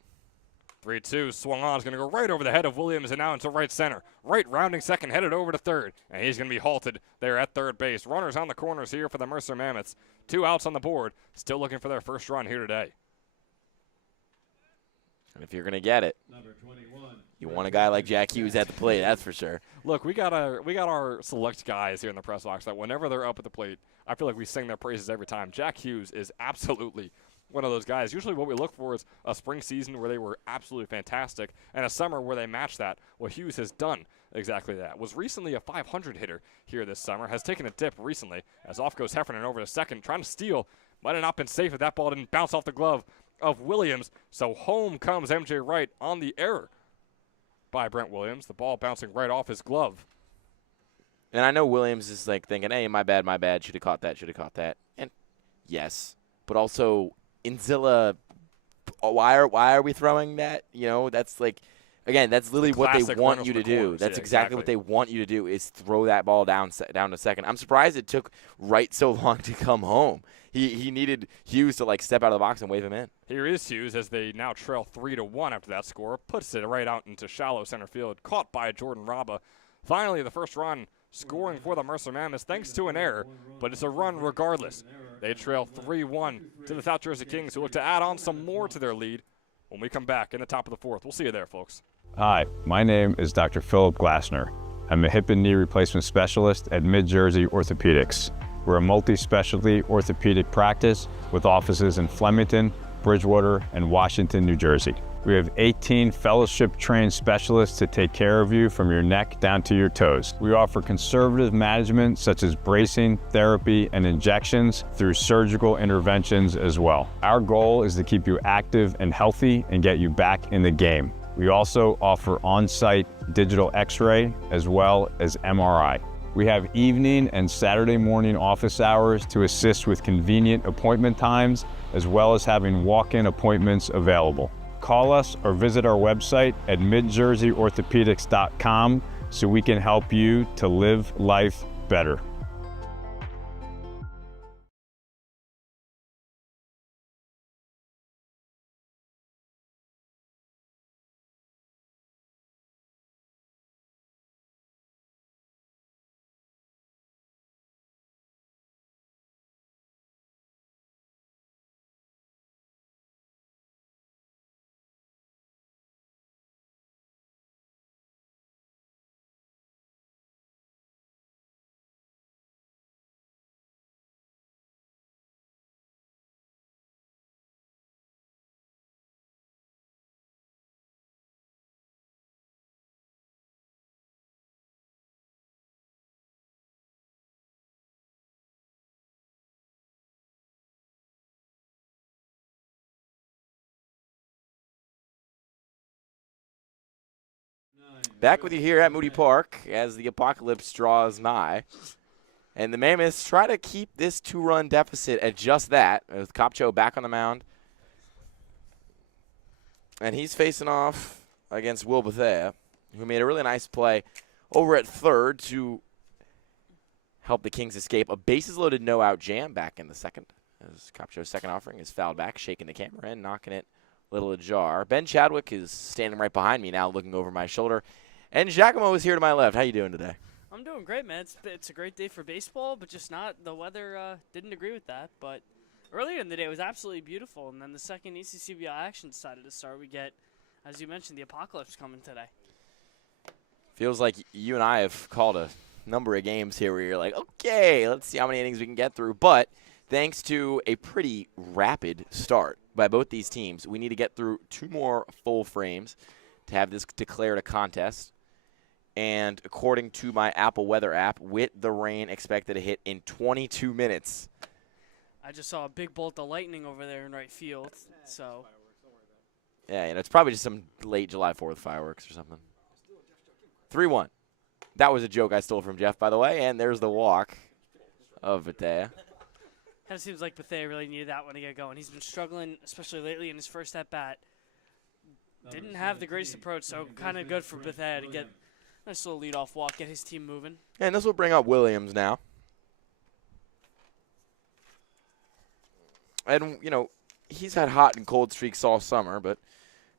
3-2, swung on, is going to go right over the head of Williams and now into right center. Right rounding second, headed over to third, and he's going to be halted there at third base. Runners on the corners here for the Mercer Mammoths. 2 outs on the board, still looking for their first run here today. And if you're going to get it, Number 21. You want a guy like Jack Hughes at the plate, that's for sure. Look, we got our select guys here in the press box that whenever they're up at the plate, I feel like we sing their praises every time. Jack Hughes is absolutely one of those guys. Usually what we look for is a spring season where they were absolutely fantastic and a summer where they match that. Well, Hughes has done exactly that. Was recently a .500 hitter here this summer. Has taken a dip recently as off goes Heffernan over to second, trying to steal. Might have not been safe if that ball didn't bounce off the glove of Williams. So home comes MJ Wright on the error by Brent Williams. The ball bouncing right off his glove. And I know Williams is like thinking, hey, my bad, should have caught that. And yes, but also Inzilla, why are we throwing that? That's like, again, that's literally what they want you to do. That's exactly what they want you to do is throw that ball down to second. I'm surprised it took Wright so long to come home. He needed Hughes to like step out of the box and wave him in. Here is Hughes as they now trail 3-1 after that score. Puts it right out into shallow center field. Caught by Jordan Raba. Finally, the first run scoring for the Mercer Mammoths thanks to an error, but it's a run regardless. They trail 3-1 to the South Jersey Kings, who look to add on some more to their lead when we come back in the top of the fourth. We'll see you there, folks. Hi, my name is Dr. Philip Glassner. I'm a hip and knee replacement specialist at Mid-Jersey Orthopedics. We're a multi-specialty orthopedic practice with offices in Flemington, Bridgewater, and Washington, New Jersey. We have 18 fellowship-trained specialists to take care of you from your neck down to your toes. We offer conservative management such as bracing, therapy, and injections through surgical interventions as well. Our goal is to keep you active and healthy and get you back in the game. We also offer on-site digital X-ray as well as MRI. We have evening and Saturday morning office hours to assist with convenient appointment times, as well as having walk-in appointments available. Call us or visit our website at midjerseyorthopedics.com so we can help you to live life better. Back with you here at Moody Park as the apocalypse draws nigh. And the Mammoths try to keep this 2-run deficit at just that, with Kopcho back on the mound. And he's facing off against Will Bethea, who made a really nice play over at third to help the Kings escape a bases-loaded no-out jam back in the second. As Kopcho's second offering is fouled back, shaking the camera and knocking it a little ajar. Ben Chadwick is standing right behind me now, looking over my shoulder. And Giacomo is here to my left. How you doing today? I'm doing great, man. It's a great day for baseball, but just not. The weather didn't agree with that. But earlier in the day, it was absolutely beautiful. And then the second ECCBL action decided to start. We get, as you mentioned, the apocalypse coming today. Feels like you and I have called a number of games here where you're like, okay, let's see how many innings we can get through. But thanks to a pretty rapid start by both these teams, we need to get through 2 more full frames to have this declared a contest. And according to my Apple Weather app, with the rain expected to hit in 22 minutes. I just saw a big bolt of lightning over there in right field. So. Yeah, and it's probably just some late July 4th fireworks or something. 3-1. That was a joke I stole from Jeff, by the way. And there's the walk of Bethea. Kind of seems like Bethea really needed that one to get going. He's been struggling, especially lately in his first at-bat. Didn't have the greatest approach, so kind of good for Bethea to get a nice little leadoff walk, get his team moving. And this will bring up Williams now. And, you know, he's had hot and cold streaks all summer, but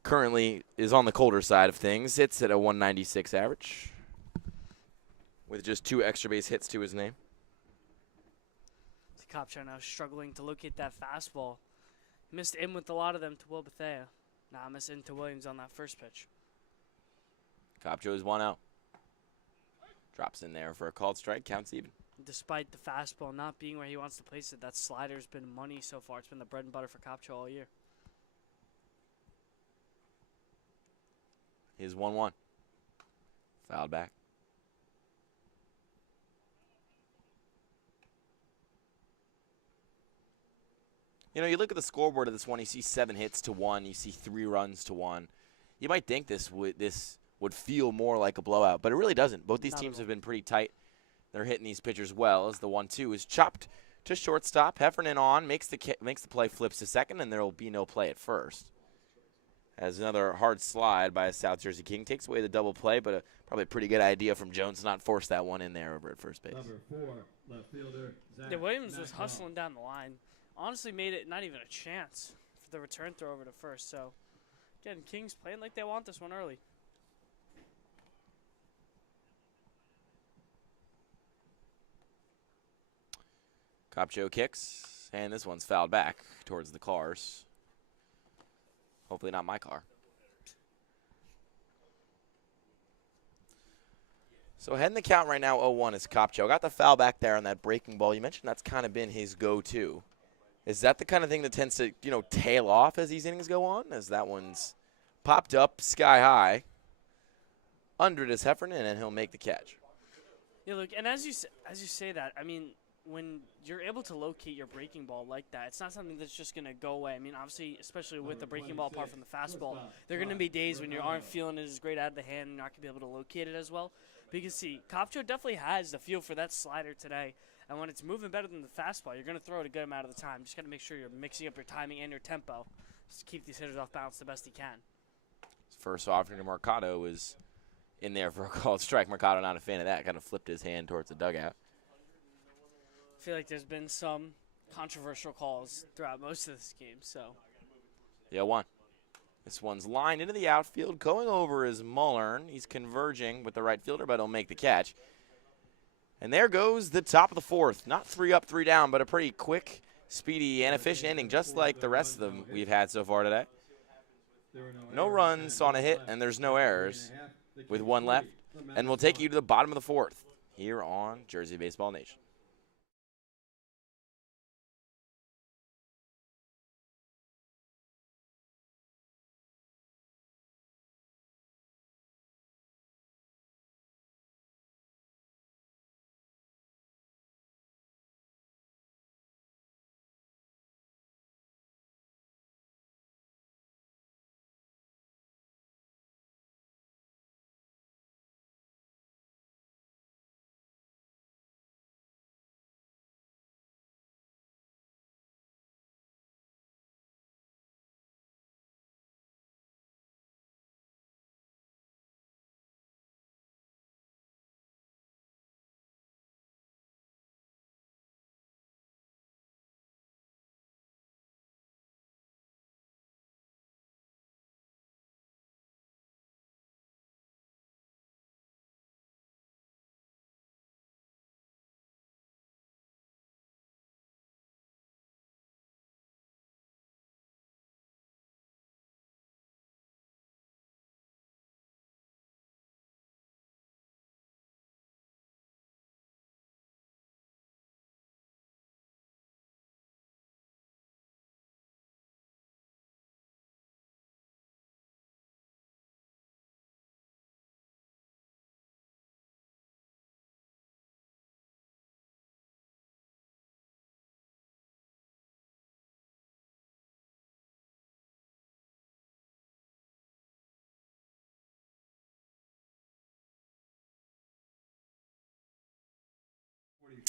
currently is on the colder side of things. Hits at a 196 average with just 2 extra base hits to his name. Kopcho now struggling to locate that fastball. Missed in with a lot of them to Will Bethea. Now miss in to Williams on that first pitch. Kopcho is 1 out. Drops in there for a called strike. Counts even. Despite the fastball not being where he wants to place it, that slider's been money so far. It's been the bread and butter for Kopcho all year. Here's 1-1. Fouled back. You know, you look at the scoreboard of this one, you see 7 hits to 1, you see 3 runs to 1. You might think this would feel more like a blowout, but it really doesn't. Both these Not at teams all. have been pretty tight. They're hitting these pitchers well as the 1-2 is chopped to shortstop. Heffernan on, makes the play, flips to second, and there will be no play at first. As another hard slide by a South Jersey King takes away the double play, but probably a pretty good idea from Jones to not force that one in there over at first base. Number 4, left fielder, Zach Yeah, Williams was Maxwell. hustling down the line. Honestly, made it not even a chance for the return throw over to first. So, again, Kings playing like they want this one early. Copcho kicks, and this one's fouled back towards the cars. Hopefully not my car. So heading the count right now, 0-1 is Copcho. Got the foul back there on that breaking ball. You mentioned that's kind of been his go-to. Is that the kind of thing that tends to, tail off as these innings go on? As that one's popped up sky high. Under it is Heffernan, and he'll make the catch. Yeah, look, and as you say that, I mean, when you're able to locate your breaking ball like that, it's not something that's just going to go away. I mean, obviously, especially with the breaking ball apart from the fastball, there are going to be days when you aren't feeling it as great out of the hand and you're not going to be able to locate it as well. But you can see, Copcho definitely has the feel for that slider today. And when it's moving better than the fastball, you're going to throw it a good amount of the time. Just got to make sure you're mixing up your timing and your tempo just to keep these hitters off balance the best you can. First offering to Mercado is in there for a called strike. Mercado not a fan of that. Kind of flipped his hand towards the dugout. I feel like there's been some controversial calls throughout most of this game. So, Yeah, 1. This one's lined into the outfield. Going over is Mullern. He's converging with the right fielder, but he'll make the catch. And there goes the top of the 4th. Not 3 up, 3 down, but a pretty quick, speedy, and efficient inning, just like the rest of them we've had so far today. No runs on a hit, and there's no errors with 1 left. And we'll take you to the bottom of the 4th here on Jersey Baseball Nation.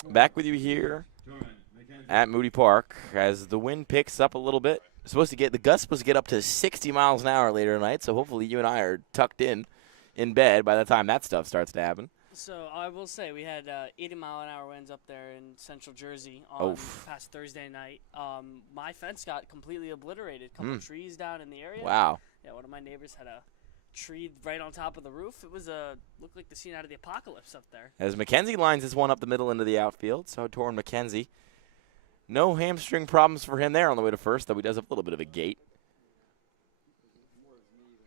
Back with you here at Moody Park as the wind picks up a little bit. The gust supposed to get up to 60 miles an hour later tonight, so hopefully you and I are tucked in bed by the time that stuff starts to happen. So I will say we had 80-mile-an-hour winds up there in central Jersey on past Thursday night. My fence got completely obliterated. A couple trees down in the area. Wow. Yeah, one of my neighbors had a tree right on top of the roof. It was looked like the scene out of the apocalypse up there. As McKenzie lines this one up the middle into the outfield, so Torrin McKenzie. No hamstring problems for him there on the way to first, though he does have a little bit of a gait.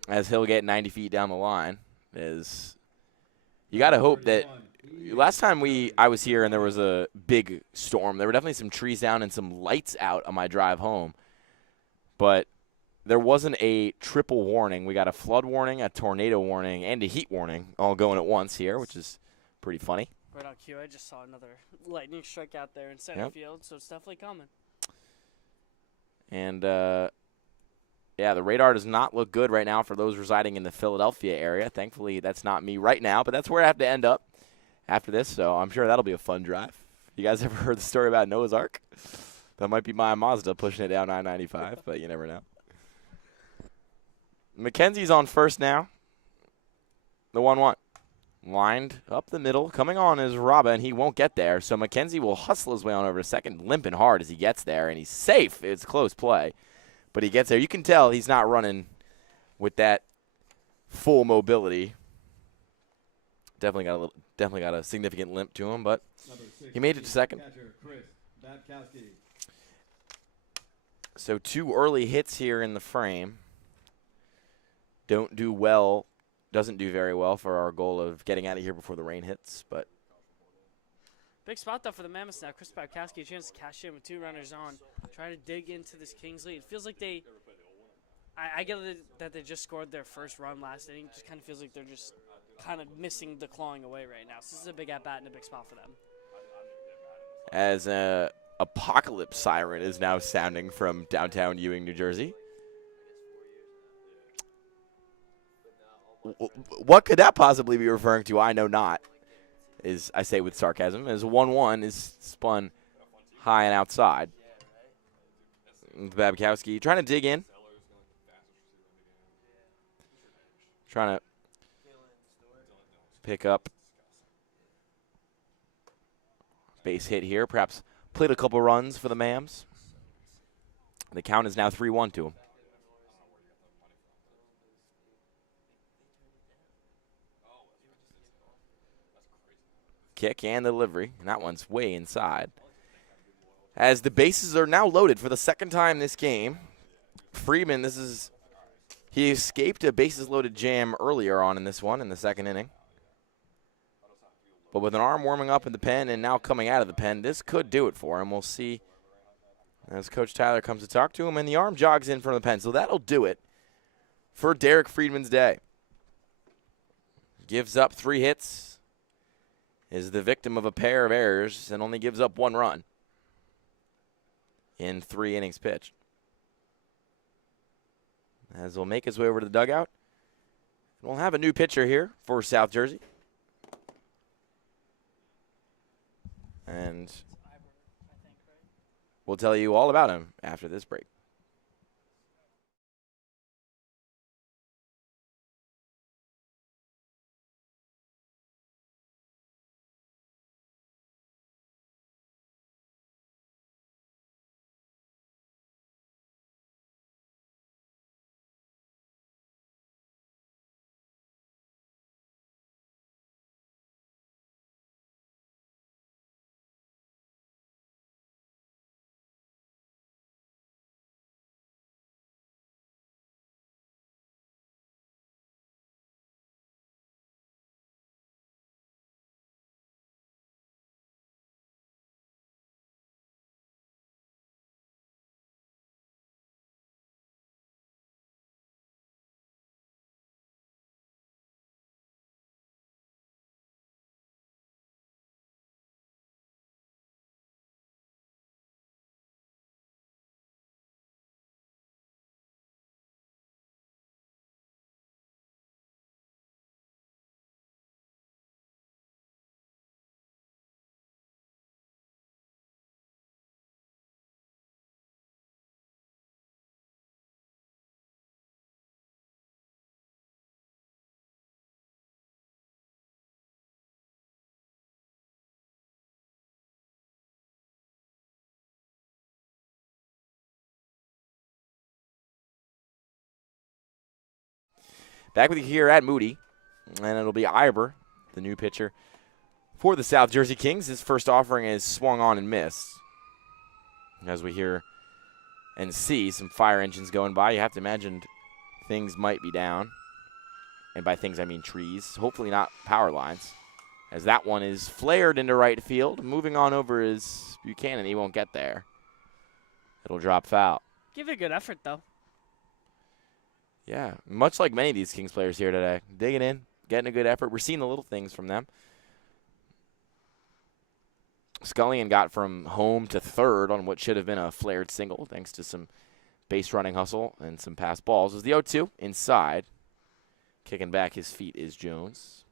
As he'll get 90 feet down the line. You got to hope that last time I was here and there was a big storm, there were definitely some trees down and some lights out on my drive home. But there wasn't a triple warning. We got a flood warning, a tornado warning, and a heat warning all going at once here, which is pretty funny. Right on cue. I just saw another lightning strike out there in center field, so it's definitely coming. And Yeah, the radar does not look good right now for those residing in the Philadelphia area. Thankfully, that's not me right now, but that's where I have to end up after this, so I'm sure that'll be a fun drive. You guys ever heard the story about Noah's Ark? That might be my Mazda pushing it down I-95, but you never know. McKenzie's on first now. The 1-1. Lined up the middle. Coming on is Raba, and he won't get there, so McKenzie will hustle his way on over to second, limping hard as he gets there, and he's safe. It's close play. But he gets there. You can tell he's not running with that full mobility. Definitely got a significant limp to him, but he made it to second. So 2 early hits here in the frame. Doesn't do very well for our goal of getting out of here before the rain hits, but Big spot, though, for the Mammoths now. Chris Babkowski, a chance to cash in with 2 runners on. Try to dig into this Kings lead. It feels like I get that they just scored their first run last inning. It just kind of feels like they're just kind of missing the clawing away right now. So this is a big at-bat and a big spot for them. as a apocalypse siren is now sounding from downtown Ewing, New Jersey. What could that possibly be referring to? I know not. I say with sarcasm, as 1-1 is spun high and outside. Babkowski trying to dig in. Trying to pick up base hit here. Perhaps played a couple runs for the Mams. The count is now 3-1 to him. Kick and the delivery, and that one's way inside. As the bases are now loaded for the second time this game, Friedman, he escaped a bases loaded jam earlier on in this one in the second inning. But with an arm warming up in the pen and now coming out of the pen, this could do it for him. We'll see as Coach Tyler comes to talk to him, and the arm jogs in from the pen. So that'll do it for Derek Friedman's day. Gives up 3 hits. Is the victim of a pair of errors and only gives up 1 run in 3 innings pitched. As we'll make his way over to the dugout, we'll have a new pitcher here for South Jersey. And we'll tell you all about him after this break. Back with you here at Moody, and it'll be Iber, the new pitcher for the South Jersey Kings. His first offering is swung on and missed. As we hear and see some fire engines going by, you have to imagine things might be down. And by things, I mean trees. Hopefully not power lines. As that one is flared into right field. Moving on over is Buchanan. He won't get there. It'll drop foul. Give it a good effort, though. Yeah, much like many of these Kings players here today. Digging in, getting a good effort. We're seeing the little things from them. Scullion got from home to third on what should have been a flared single, thanks to some base running hustle and some pass balls. As the 0-2 inside. Kicking back his feet is Jones.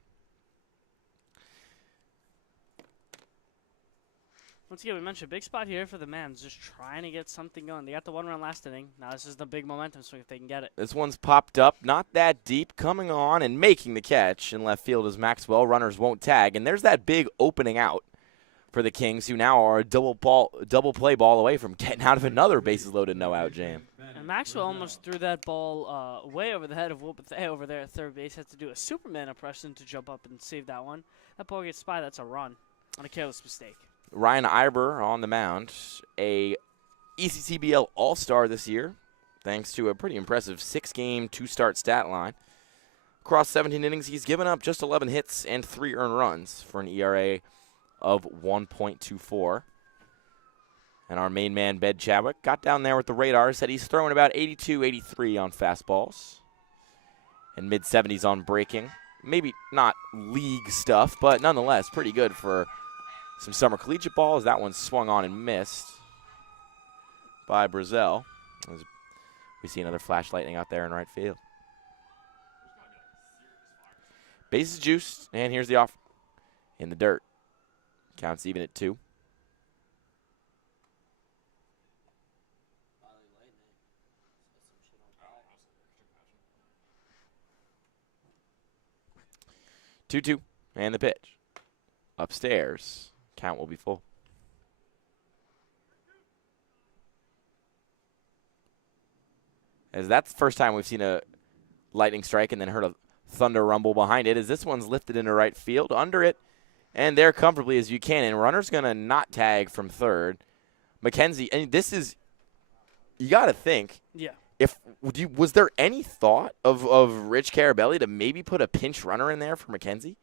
Once again, we mentioned a big spot here for the Mans, just trying to get something going. They got the 1 run last inning. Now this is the big momentum swing if they can get it. This one's popped up, not that deep, coming on and making the catch in left field is Maxwell. Runners won't tag, and there's that big opening out for the Kings, who now are a double play ball away from getting out of another bases loaded no-out jam. And Maxwell almost threw that ball way over the head of Whoopathay over there at third base. Had to do a Superman impression to jump up and save that one. That ball gets by. That's a run on a careless mistake. Ryan Iber on the mound, a ECCBL All-Star this year, thanks to a pretty impressive 6-game, 2-start stat line. Across 17 innings, he's given up just 11 hits and 3 earned runs for an ERA of 1.24. And our main man, Ben Chadwick, got down there with the radar, said he's throwing about 82, 83 on fastballs and mid-70s on breaking. Maybe not league stuff, but nonetheless pretty good for some summer collegiate balls. That one swung on and missed by Brazel. We see another flash lightning out there in right field. Bases juiced, and here's the offer. In the dirt. Counts even at 2. Two, and the pitch. Upstairs. Count will be full. As that's the first time we've seen a lightning strike and then heard a thunder rumble behind it, as this one's lifted into right field, under it, and there comfortably as you can. And runner's going to not tag from third. McKenzie, and this is, you got to think. Yeah. Was there any thought of Rich Carabelli to maybe put a pinch runner in there for McKenzie?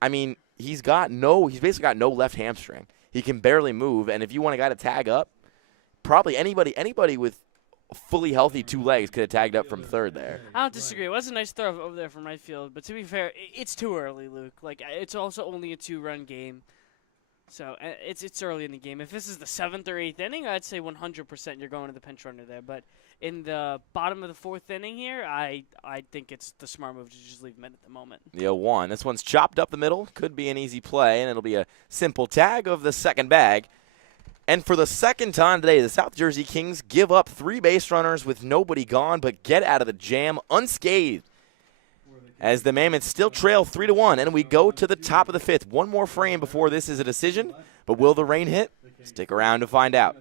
I mean, he's basically got no left hamstring. He can barely move, and if you want a guy to tag up, probably anybody with fully healthy 2 legs could have tagged up from third there. I don't disagree. It was a nice throw over there from right field, but to be fair, it's too early, Luke. Like, it's also only a 2-run game, so it's early in the game. If this is the 7th or 8th inning, I'd say 100% you're going to the pinch runner there. But in the bottom of the 4th inning here, I think it's the smart move to just leave him in at the moment. The 0-1. This one's chopped up the middle. Could be an easy play, and it'll be a simple tag of the second bag. And for the second time today, the South Jersey Kings give up 3 base runners with nobody gone, but get out of the jam unscathed. As the Mammoths still trail 3-1, and we go to the top of the 5th. One more frame before this is a decision, but will the rain hit? Stick around to find out.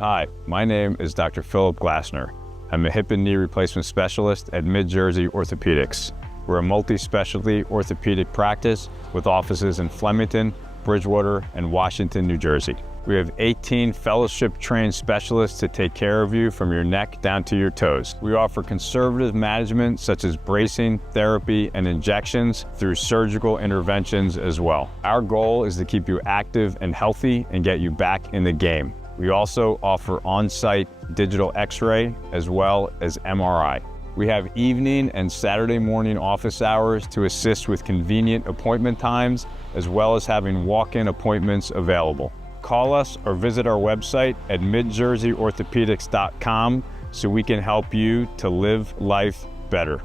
Hi, my name is Dr. Philip Glassner. I'm a hip and knee replacement specialist at Mid-Jersey Orthopedics. We're a multi-specialty orthopedic practice with offices in Flemington, Bridgewater, and Washington, New Jersey. We have 18 fellowship-trained specialists to take care of you from your neck down to your toes. We offer conservative management such as bracing, therapy, and injections through surgical interventions as well. Our goal is to keep you active and healthy and get you back in the game. We also offer on-site digital x-ray as well as MRI. We have evening and Saturday morning office hours to assist with convenient appointment times, as well as having walk-in appointments available. Call us or visit our website at midjerseyorthopedics.com so we can help you to live life better.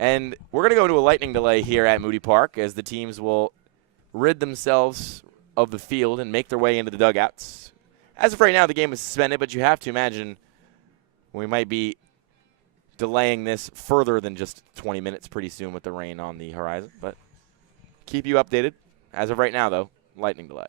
And we're going to go to a lightning delay here at Moody Park as the teams will rid themselves of the field and make their way into the dugouts. As of right now, the game is suspended, but you have to imagine we might be delaying this further than just 20 minutes pretty soon with the rain on the horizon. But keep you updated. As of right now, though, lightning delay.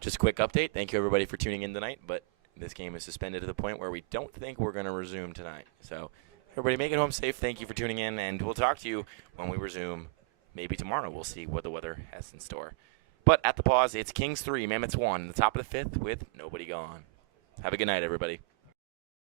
Just a quick update. Thank you, everybody, for tuning in tonight. But this game is suspended to the point where we don't think we're going to resume tonight. So, everybody, make it home safe. Thank you for tuning in, and we'll talk to you when we resume. Maybe tomorrow. We'll see what the weather has in store. But at the pause, it's Kings 3, Mammoths 1, the top of the 5th with nobody gone. Have a good night, everybody.